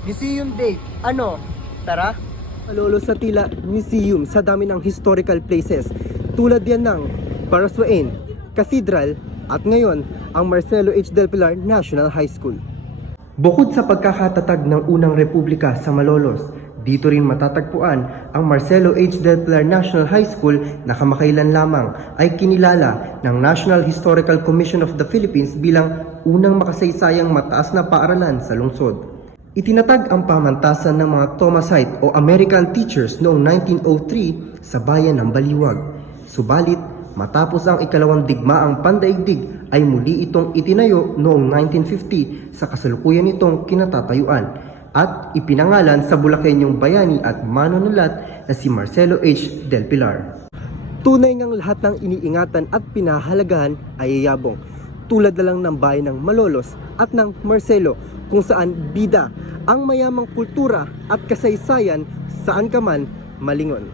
Museum Day. Ano? Tara? Malolo sa tila museum sa dami ng historical places tulad yan ng Baraswain, Cathedral at ngayon ang Marcelo H. Del Pilar National High School. Bukod sa pagkakatatag ng unang republika sa Malolos, dito rin matatagpuan ang Marcelo H. Del Pilar National High School na kamakailan lamang ay kinilala ng National Historical Commission of the Philippines bilang unang makasaysayang mataas na paaralan sa lungsod. Itinatag ang pamantasan ng mga Thomasite o American teachers noong 1903 sa bayan ng Baliwag. Subalit, matapos ang ikalawang digmaang pandaigdig ay muli itong itinayo noong 1950 sa kasalukuyan nitong kinatatayuan at ipinangalan sa Bulakenyong bayani at manunulat na si Marcelo H. Del Pilar. Tunay ngang lahat ng iniingatan at pinahalagahan ay yayabong, tulad na lang ng bayan ng Malolos at ng Marcelo kung saan bida ang mayamang kultura at kasaysayan saan ka man malingon.